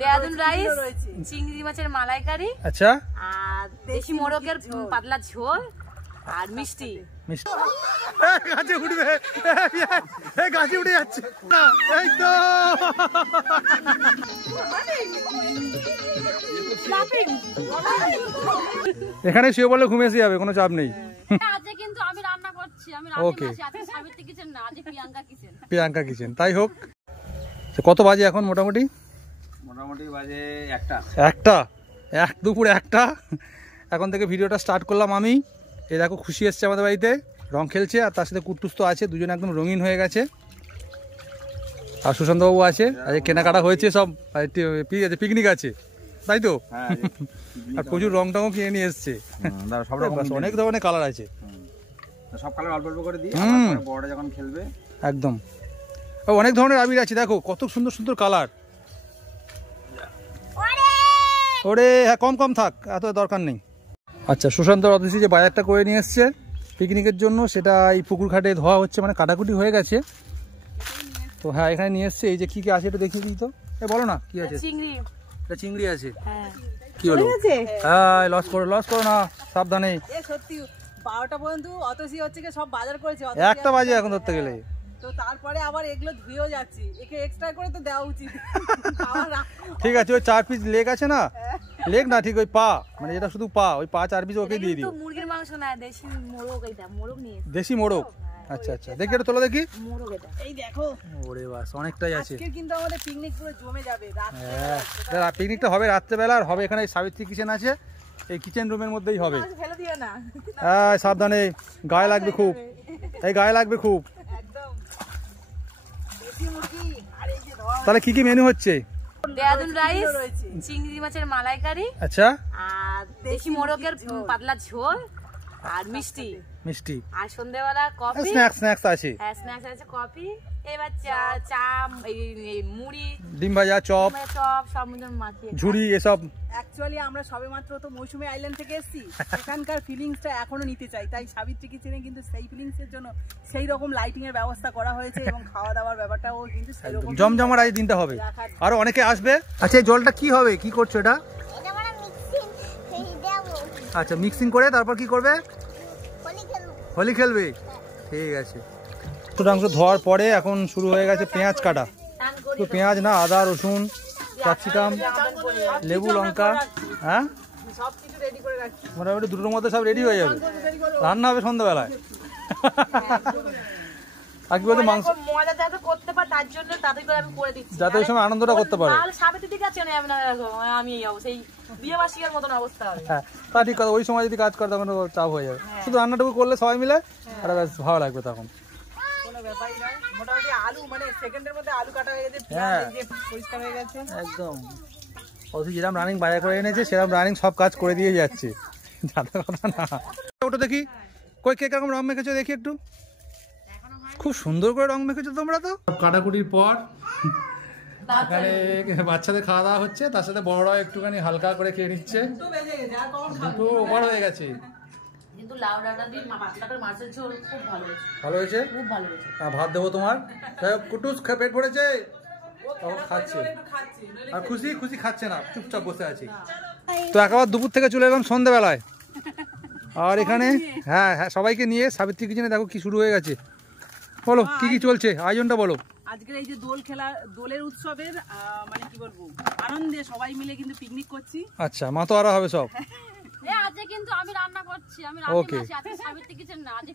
দেয়াদুন rice, চিংড়ি মাছের মালাইকারি, আচ্ছা, আর দেশি মোরগের পাতলা ঝোল আর মিষ্টি। গাছে উঠবে, গাছে উঠে যাচ্ছে। এখানে শুয়ে বললে ঘুমিয়ে এসে যাবে, কোনো চাপ নেই। কিন্তু আমি রান্না করছি, আমি ওকে, সাবিত্রী কিচেন না, আজ প্রিয়াঙ্কা কিচেন। প্রিয়াঙ্কা কিচেন, তাই হোক। কত বাজে এখন? মোটামুটি বাজে দুপুর 1টা। এখন থেকে ভিডিওটা স্টার্ট করলাম আমি। এই দেখো খুশি এসছে আমাদের বাড়িতে, রং খেলছে, আর তার সাথে কুট্টুস তো আছে, দুজনে একদম রঙিন হয়ে গেছে। আর সুশান্তবাবু আছে, আজ কেনাকাটা হয়েছে, সব পিকনিক আছে, তাই তো? আর প্রচুর রং টংও কিনে নিয়ে এসছে, অনেক ধরনের কালার আছে, সব কালার অল্প অল্প করে দিই, বড়টা যখন খেলবে একদম। অনেক ধরনের আবির আছে, দেখো কত সুন্দর সুন্দর কালার। ওরে হ্যাঁ, কম কম থাক, এত দরকার নেই। আচ্ছা, সুশান্ত অতিথি যে বাজারটা করে নিয়ে এসছে পিকনিকের জন্য, সেটা এই পুকুর ঘাটে ধোয়া হচ্ছে, মানে কাটাকুটি হয়ে গেছে তো। হ্যাঁ, এখানে নিয়ে এসছে। এই যে কি কি আছে এটা দেখিয়ে দিই তো। বলো না কি আছে। চিংড়ি আছে। কি হলো? হ্যাঁ, লস করো না, সাবধানে। সত্যি 12টা পর্যন্ত অতসি হচ্ছে সব বাজার করেছে, 1টা বাজে এখন ধরতে গেলে। তো তারপরে আবার এগুলো ধুয়েও যাচ্ছি, একে এক্সট্রা করে তো দেওয়া উচিত। ঠিক আছে, ওই 4 পিস লেগ আছে না, লেগ না ঠিক ওই পা, মানে এটা শুধু পা, ওই পা 4 পিস ওকে দিয়ে দিও। মুরগির মাংস না, দেশি মোরগ। এটা মোরগ নিয়ে, দেশি মোরগ। আচ্ছা আচ্ছা, দেখি এটা তোলা দেখি। মোরগ এটা, এই দেখো। ওরে বাস, অনেকটাই আছে। আজকে কিন্তু আমাদের পিকনিক পুরো জমে যাবে। হ্যাঁ, পিকনিকটা হবে রাত্রেবেলা, আর হবে এখানে সাবিত্রী কিচেন আছে, এই কিচেন রুমের মধ্যেই হবে। ফেলে দিও না। হ্যাঁ, সাবধানে, গায়ে লাগবে খুব, এই গায়ে লাগবে খুব। তাহলে কি কি মেনু হচ্ছে? দেয়াদুন রাইস, চিংড়ি মাছের মালাইকারি, আচ্ছা, আর দেশি মোরগের পাতলা ঝোল আর মিষ্টি। আর সন্ধ্যাবেলা কফি, স্ন্যাক্স আছে। হ্যাঁ, স্ন্যাক্স আছে, কফি, এবার চা, মুড়ি, ডিম ভাজা, চপ, সব মাখিয়ে ঝুড়ি, এসব। অ্যাকচুয়ালি আমরা সবেমাত্র তো মৌসুমী আইল্যান্ড থেকে এসেছি, এখানকার ফিলিংসটা এখনো নিতে চাই, তাই সাবিত্রী কিচেনে কিন্তু সেই ফিলিংসের জন্য সেই রকম লাইটিং এর ব্যবস্থা করা হয়েছে, এবং খাওয়া দাওয়ার ব্যাপারটাও কিন্তু সেই রকম জমজমাট আজ দিনটা হবে, আরো অনেকে আসবে। আচ্ছা, এই জলটা কি হবে, কি করছো এটা? আচ্ছা, মিক্সিং করে তারপর কি করবে? হোলি খেলবে, ঠিক আছে। মাংস ধোয়ার পরে এখন শুরু হয়ে গেছে পেঁয়াজ কাটা। তো পেঁয়াজ না, আদা, রসুন, ক্যাপসিকাম, লেবু, লঙ্কা, হ্যাঁ মোটামুটি 2টোর মধ্যে সব রেডি হয়ে যাবে, রান্না হবে সন্ধ্যাবেলায়। আর কি বলতো, মাংস যাতে ওই সময় আনন্দটা করতে পারে। হ্যাঁ, তা ঠিক কথা, ওই সময় যদি কাজ করে তখন চাপ হয়ে যাবে। শুধু রান্নাটুকু করলে সবাই মিলে, আর বেশ ভালো লাগবে তখন। একদম, অথচ যেরকম রানিং বাজার করে এনেছে সেরকম রানিং সব কাজ করে দিয়ে যাচ্ছে, জানা কথা না। ওটা দেখি, কই কে কিরকম রং মেখেছো দেখি একটু। খুব সুন্দর করে রং মেখেছো তোমরা তো। কাটাকুটির পর এখানে বাচ্চাদের খাওয়া দাওয়া হচ্ছে, তার সাথে বড়রাও একটুখানি হালকা করে খেয়ে নিচ্ছে। 2টো ওভার হয়ে গেছে। কিন্তু লাউ ডাঁটা দিয়ে পাতলা করে মাছের ঝোল খুব ভালো হয়েছে। ভালো হয়েছে, খুব ভালো হয়েছে। ভাত দেবো তোমার। কুটুস পেট ভরেছে, খাচ্ছে, আর খুশি খুশি খাচ্ছে না, চুপচাপ বসে আছি। তো একেবারে দুপুর থেকে চলে এলাম সন্ধ্যাবেলায়, আর এখানে হ্যাঁ হ্যাঁ সবাইকে নিয়ে সাবিত্রী কিচেনে দেখো কি শুরু হয়ে গেছে। বলো কি কি চলছে, আয়োজনটা বলো। আজকের এই যে দোলের উৎসবের মানে কি বলবো, আনন্দে সবাই মিলে কিন্তু পিকনিক করছি। আচ্ছা, মা তো আরা হবে সব। আজকে কিন্তু আমি রান্না করছি, আমি সাবিত্রী কিচেন না, আজ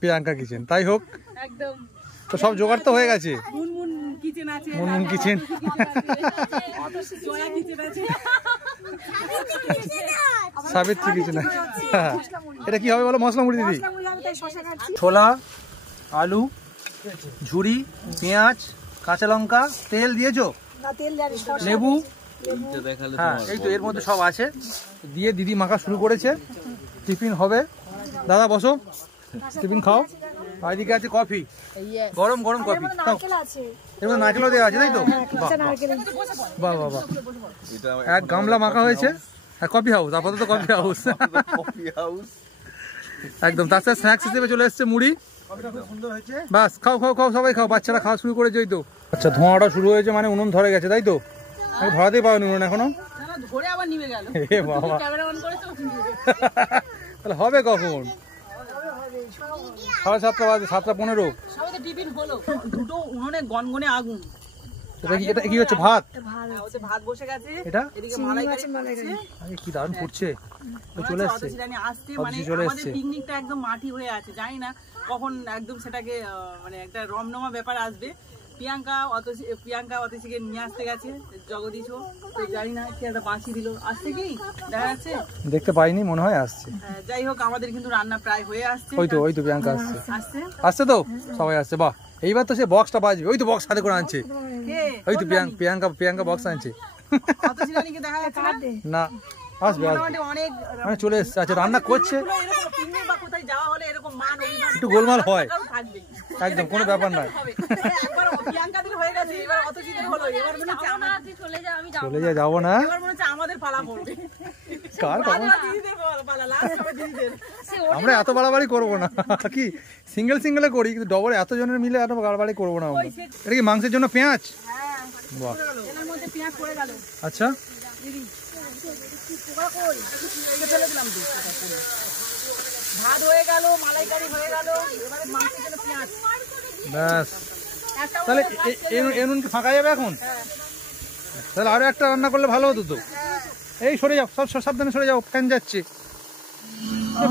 প্রিয়াঙ্কা কিচেন, তাই হোক। একদম, তো সব জোগাড় তো হয়ে গেছে। মুনমুন কিচেন আছে, মুনমুন কিচেন, জয়া কিচেন আছে, সাবিত্রী কিচেন। এটা কি হবে বলো? মশলা মুড়ি দিদি, ছোলা, আলু, ঝুড়ি, পেঁয়াজ, কাঁচা লঙ্কা, তেল দিয়েছো, লেবু, হ্যাঁ এই তো এর মধ্যে সব আছে দিয়ে দিদি মাখা শুরু করেছে। টিফিন হবে, দাদা বসো, টিফিন খাও। আর এদিকে আছে কফি, গরম গরম কফি। এর মধ্যে নারকেলও দেওয়া আছে, তাই তো? বাহ বাহ বাহ, এক গামলা মাখা হয়েছে। হ্যাঁ, কফি হাউস, আপাতত কফি হাউস একদম। তার সাথে স্ন্যাক্স হিসেবে চলে এসছে মুড়ি। বাস খাও খাও খাও, সবাই খাও, বাচ্চারা খাওয়া শুরু করেছে। তো আচ্ছা, ধোঁয়াটা শুরু হয়েছে, মানে উনুন ধরে গেছে, তাই তো? ধরাতেই পাওনি মনে এখনো ধরে আবার নিভে গেল। এ বাবা, ক্যামেরা অন করেছে তাহলে হবে কখন? 7:30 বাজে, 7:15। সবাই তো টিফিন হলো, দুটো উনুনে গনগনে আগুন। এটা কি হচ্ছে? ভাত? ওতে ভাত বসে গেছে, এটা এদিকে মালাই কারি। আরে কি দারুণ ফুটছে, তো চলে এসেছে। আসছে মানে আমাদের পিকনিকটা একদম মাটি হয়ে আছে, জানি না কখন একদম সেটাকে মানে একটা রমরমা ব্যাপার আসবে। প্রিয়াঙ্কা অতসীকে নিয়ে আসতে গেছে জগদীশও, তো জানি না কি একটা বাঁশি দিল, আসছে কি দেখা যাচ্ছে, দেখতে পাইনি, মনে হয় আসছে। যাই হোক আমাদের কিন্তু রান্না প্রায় হয়ে আসছে। ওই তো প্রিয়াঙ্কা আসছে, আসছে তো সবাই আসছে। বাহ, এইবার তো সে বক্সটা বাজবে। ওই তো বক্স সাথে করে আনছে, ওই তো প্রিয়াঙ্কা বক্স আনছে। অতসী রানীকে দেখা যাচ্ছে না, আসবে অনেক মানে চলে এসছে। আচ্ছা, রান্না করছে, কোথায় যাওয়া হলে এরকম মান অভিমান একটু গোলমাল হয়, থাকবে, একদম কোনো ব্যাপার নয়। একবার প্রিয়াঙ্কাদের হয়ে গেছে, এবার অতসীদের হলো, এবার মনে হচ্ছে চলে যা, যাবো না, এবার মনে হচ্ছে আমাদের পালা পড়বে। কার দিদিদের পালা, লাস্ট হবে দিদিদের। আমরা এত বাড়াবাড়ি করবো না, কি সিঙ্গেলে করি, কিন্তু ডবল এত জনের মিলে এত বাড়াবাড়ি করবো না আমরা। এটা কি মাংসের জন্য পেঁয়াজ? বাহ, এর মধ্যে পেঁয়াজ পড়ে গেল। আচ্ছা, ভাত হয়ে গেল, মালাইকারি হয়ে গেল, এবারে মাংসের জন্য পেঁয়াজ। ব্যাস, তাহলে এনুন কি ফাঁকা যাবে এখন? তাহলে আরো একটা রান্না করলে ভালো হতো তো। এই সরে যাও, সব সাবধানে সরে যাও, ফ্যান যাচ্ছে।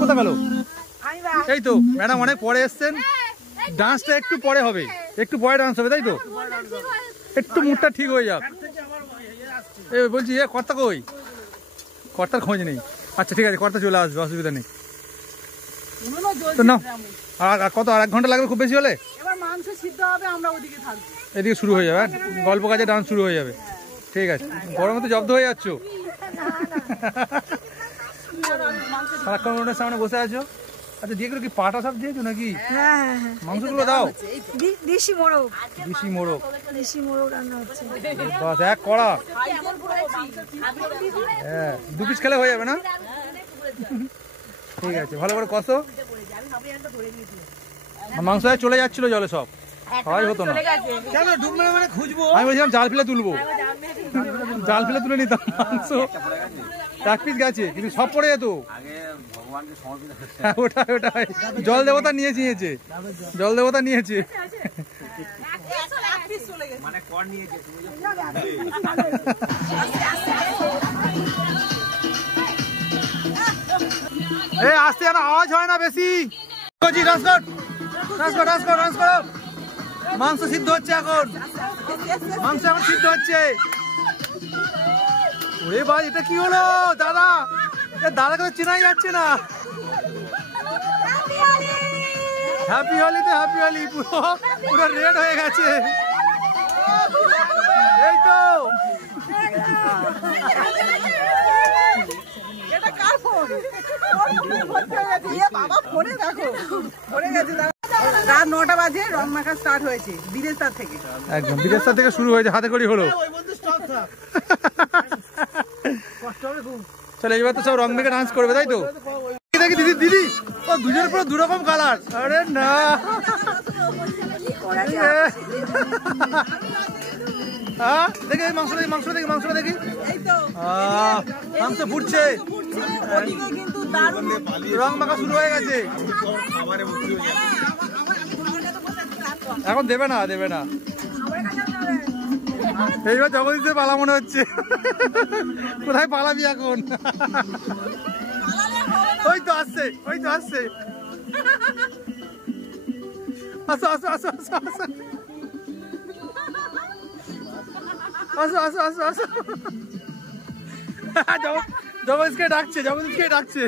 কোথা গেল? এই তো ম্যাডাম অনেক পরে এসছেন, ডান্সটা একটু পরে হবে, একটু পরে ডান্স হবে, তাই তো? একটু মুডটা ঠিক হয়ে যাক। এই বলছি, কর্তা কই? কর্তার খোঁজ নেই। আচ্ছা ঠিক আছে, কর্তা চলে আসবে, অসুবিধা নেই। তো না, আর কত, আর 1 ঘন্টা লাগবে খুব বেশি হলে? এবার মাংস সিদ্ধ হবে, আমরা ওদিকে থাকবো, এদিকে শুরু হয়ে যাবে, গল্প কাজে ডান্স শুরু হয়ে যাবে। ঠিক আছে, গরমে তো জব্দ হয়ে যাচ্ছ, সারাক্ষণ উনুনের সামনে বসে আছো। আচ্ছা, দিয়ে কি পাটা সব দিয়েছো নাকি? মাংসগুলো দাও। দেশি মোরগ রান্না হচ্ছে। বাস, এক কড়া। হ্যাঁ, 2 পিস খেলে হয়ে যাবে না? ঠিক আছে, ভালো করে কষো। মাংস চলে যাচ্ছিল জলে, সব খাওয়াই হতো না। আমি বলছিলাম জাল ফেলে তুলবো, জাল ফেলে তুলে নিতাম, মাংস 1 পিস গেছে, কিন্তু সব পড়ে যেত। ওটাই জল দেবতা নিয়েছে, জল দেবতা নিয়েছে। এই আস্তে, যেন আওয়াজ হয় না বেশি। মাংস সিদ্ধ হচ্ছে এখন, সিদ্ধ হচ্ছে। ওরে ভাই, এটা কি হলো দাদা? দাদাকে তো চেনাই যাচ্ছে না। হ্যাপি হোলি, পুরো রেড হয়ে গেছে। এই তো রাত 9টা বাজে, রং মাখা স্টার্ট হয়েছে বিদেশার থেকে, একদম বিদেশার থেকে শুরু হয়েছে, হাতে করি হলো। চলো, এইবার তো সব রং মেখে ডান্স করবে, তাই তো? দেখি দিদি, ও দুজনের পুরো 2 রকম কালার। আরে না, দেখি মাংসটা দেখি, মাংস ফুটছে, রং মাখা শুরু হয়ে গেছে। এখন দেবে না। এইবার জগদীশের পালা মনে হচ্ছে। কোথায় পালাবি এখন? ওই তো আসছে। আসো। জগদীশকে ডাকছে।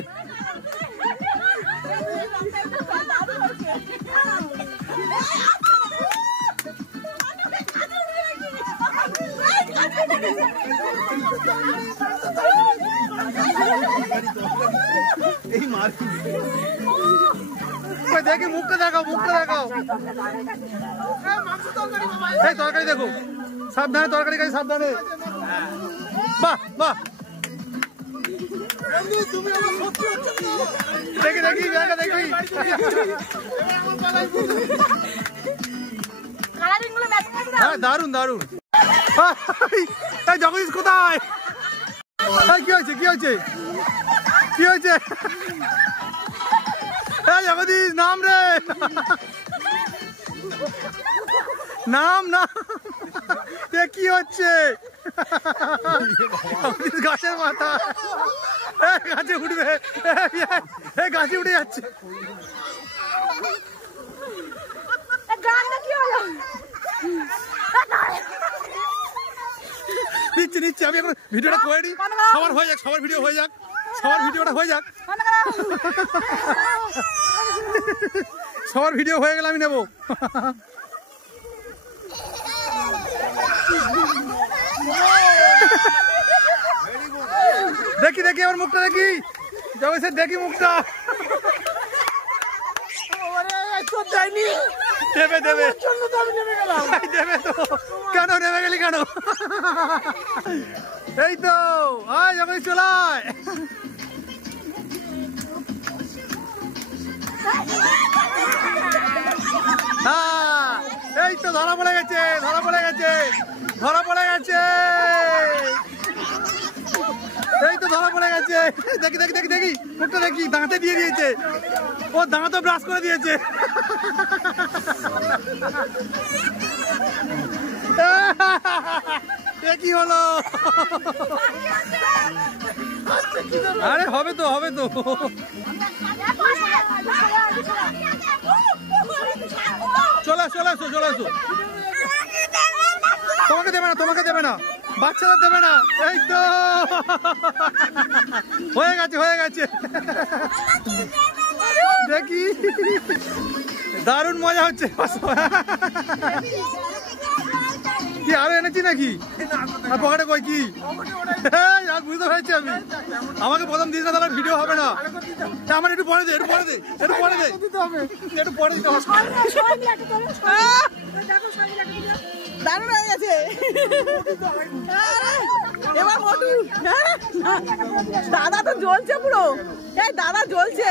দেখি মুখটা দেখাও। এই তরকারি দেখো, সাবধানে তরকারি খাই, সাবধানে। বাহ, দেখি হ্যাঁ, দারুন। এই জগদীশ কোথায়? কি হয়েছে কি হয়েছে কি হয়েছে? এই জগদীশ নাম রে, নাম না। কি হচ্ছে? গাছের মাথা গাছে উঠবে, গাছে উঠে যাচ্ছে। নিচ্ছে নিচ্ছে, আমি এখন ভিডিওটা করে নিই, সবার হয়ে যাক, সবার ভিডিও হয়ে যাক, সবার ভিডিওটা হয়ে যাক, সবার ভিডিও হয়ে গেলে আমি নেবো। দেখি দেখি আমার মুখটা দেখি, জগদীশের দেখি মুখটা। দেবে দেবে দেবে তো, কেন নেমে গেলি কেন? এই তো আয় জগদীশ চলায়। হ্যাঁ এই তো ধরা পড়ে গেছে, ধরা পড়ে গেছে, ধরা পড়ে গেছে, এই তো ধরা পড়ে গেছে। দেখি দেখি দেখি দেখি মুখটা দেখি, দাঁতে দিয়ে দিয়েছে, ও দাঁতও ব্রাশ করে দিয়েছে। কি হলো? আরে হবে তো, হবে তো। চলে আসো চলে আসো চলে আসো। তোমাকে দেবে না, তোমাকে দেবে না, বাচ্চারা দেবে না। এই তো হয়ে গেছে, হয়ে গেছে। দেখি দারুণ মজা হচ্ছে। কি আরো এনেছি নাকি? আর পকেটে কই কি? আর বুঝতে পেরেছি আমি, আমাকে প্রথম দিস না, তাহলে ভিডিও হবে না। আমার একটু পরে দে, একটু পরে দে, একটু পরে দে, একটু পরে দিতে হবে। দারুণ হয়ে গেছে। এবার মোটু দাদা তো জ্বলছে পুরো, এই দাদা জ্বলছে।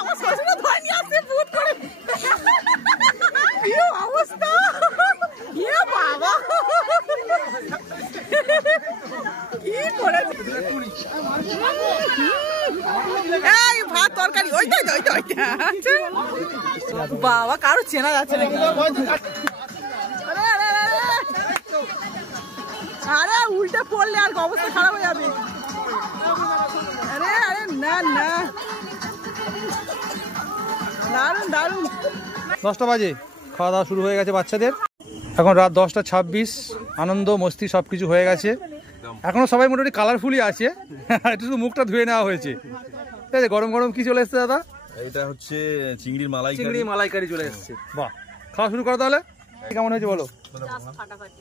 আমার শ্বশুরও ধরে নিয়ে আসছে ভূত করে। কি অবস্থা, এ বাবা কি করেছে। এই ভাত তরকারি ওইটাই তো, ওইটা ওইটা। বাবা কারো চেনা যাচ্ছে নাকি? আরে উল্টে পড়লে আর অবস্থা খারাপ হয়ে যাবে। আরে আরে না না, দারুন দারুন। 10টা বাজে, খাওয়া দাওয়া শুরু হয়ে গেছে বাচ্চাদের। এখন রাত 10:26, আনন্দ মস্তি সব কিছু হয়ে গেছে। এখনো সবাই মোটামুটি কালারফুলই আছে, একটু শুধু মুখটা ধুয়ে নেওয়া হয়েছে। ঠিক আছে, গরম গরম কি চলে এসছে দাদা? এটা হচ্ছে চিংড়ির মালাইকারি। চিংড়ি মালাইকারি চলে এসছে। বাহ, খাওয়া শুরু করো তাহলে। কেমন হয়েছে বলো?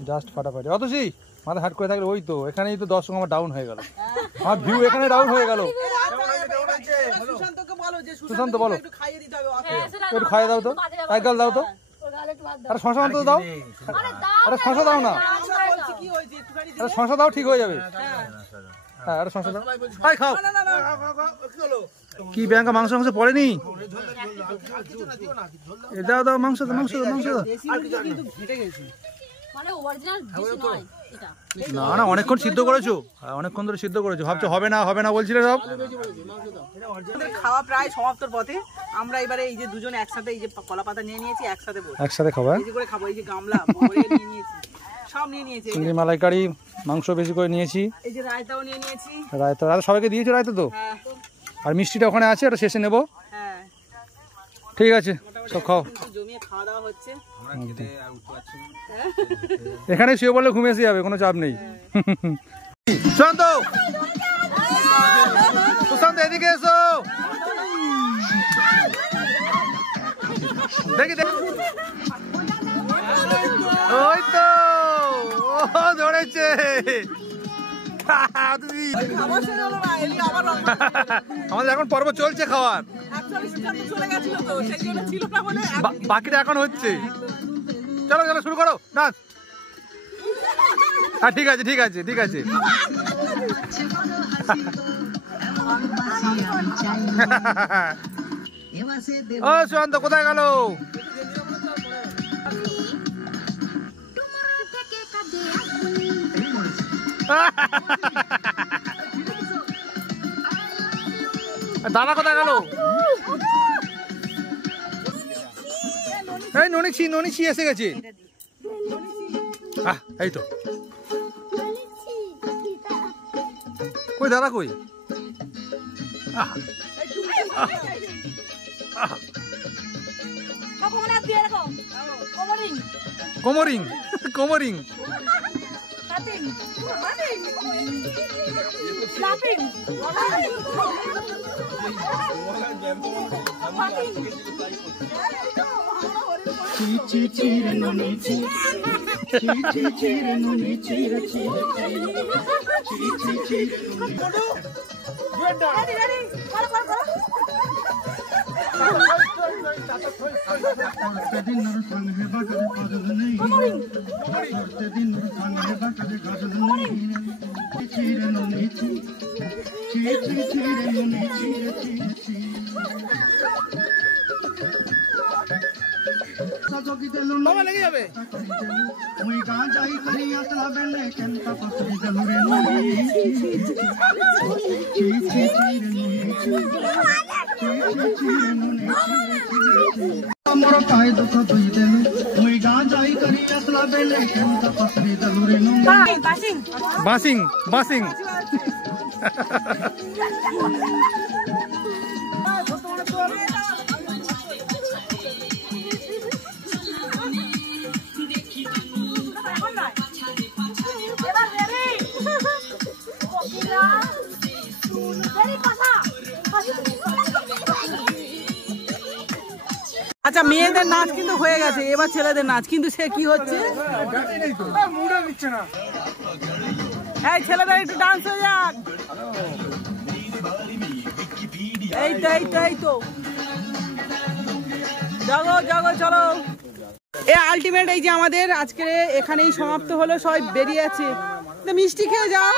জাস্ট ফাটাফাটি। অতসী মাথা হাট করে থাকলে, ওই তো এখানেই তো দর্শক আমার ডাউন হয়ে গেল, আমার ভিউ এখানে ডাউন হয়ে গেল। সুশান্ত বলো, একটু খাইয়ে দাও তো, টাইগাল দাও তো, আরে শশা তো দাও, আরে শশা দাও না, আরে শশা দাও, ঠিক হয়ে যাবে। হ্যাঁ আরে শশা দাও, আয় খাও। কি ব্যাংকা মাংস মাংস পড়েনি? দাও দাও মাংস দাও, মাংস দাও, মাংস দাও। না না অনেকক্ষণ সিদ্ধ করেছো, অনেকক্ষণ ধরে সিদ্ধ করেছো, ভাবছো হবে না হবে না বলছিলে সব। খাওয়া প্রায় সমাপ্তর পথে। আমরা এবারে এই যে দুজন একসাথে এই যে কলা পাতা নিয়ে নিয়েছি, একসাথে একসাথে খাবো, এই যে করে খাবো। এই যে গামলা ভরে নিয়ে নিয়েছি, সব নিয়ে নিয়েছি। চিংড়ি মালাইকারি, মাংস বেশি করে নিয়েছি, এই যে রায়তাও নিয়ে নিয়েছি। রায়তা আর সবাইকে দিয়েছো রায়তা তো? হ্যাঁ। আর মিষ্টিটা ওখানে আছে, এটা শেষে নেবো। হ্যাঁ ঠিক আছে, সব খাও। জমিয়ে খাওয়া দাওয়া হচ্ছে। এখানে শুয়ে বললে ঘুমিয়ে এসে যাবে, কোনো চাপ নেই। সুশান্ত, সুশান্ত এদিকে এসো। দেখি দেখি, ওই তো ও ধরেছে। আমাদের এখন পর্ব চলছে খাওয়ার, বাকিটা এখন হচ্ছে। চলো চলো শুরু করো নাচ। হ্যাঁ ঠিক আছে ঠিক আছে ঠিক আছে। ও সুশান্ত কোথায় গেল? দাদা কোথায় গেল? এই ননিছি এসে গেছে। এই তো কই দাদা কই? কোমরিং কোমরিং মামা লেগে যাবে। বাসিং বাসিং আচ্ছা মেয়েদের নাচ কিন্তু হয়ে গেছে, এবার ছেলেদের নাচ। কিন্তু সে কি হচ্ছে, এই ছেলেদের একটু ডান্স হয়ে যাক। এই তো এই তো এই তো জাগো জাগো চলো। এ আলটিমেট এই যে আমাদের আজকে এখানেই সমাপ্ত হলো, সবাই বেরিয়ে আছে। মিষ্টি খেয়ে যাও।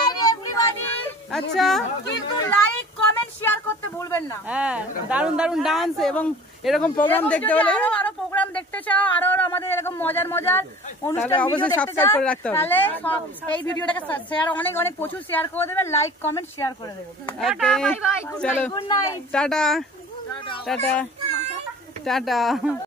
আচ্ছা কিন্তু লাইক কমেন্ট শেয়ার করতে ভুলবেন না। হ্যাঁ দারুণ দারুণ ডান্স এবং এরকম প্রোগ্রাম দেখতে হলে, আরো প্রোগ্রাম দেখতে চাও, আরো আমাদের এরকম মজার মজার অনুষ্ঠান অবশ্যই সাবস্ক্রাইব করে রাখতে হবে। তাহলে এই ভিডিওটাকে শেয়ার অনেক অনেক প্রচুর শেয়ার করে দেবেন, লাইক কমেন্ট শেয়ার করে দেবেন। ওকে চলো good night, tata tata tata.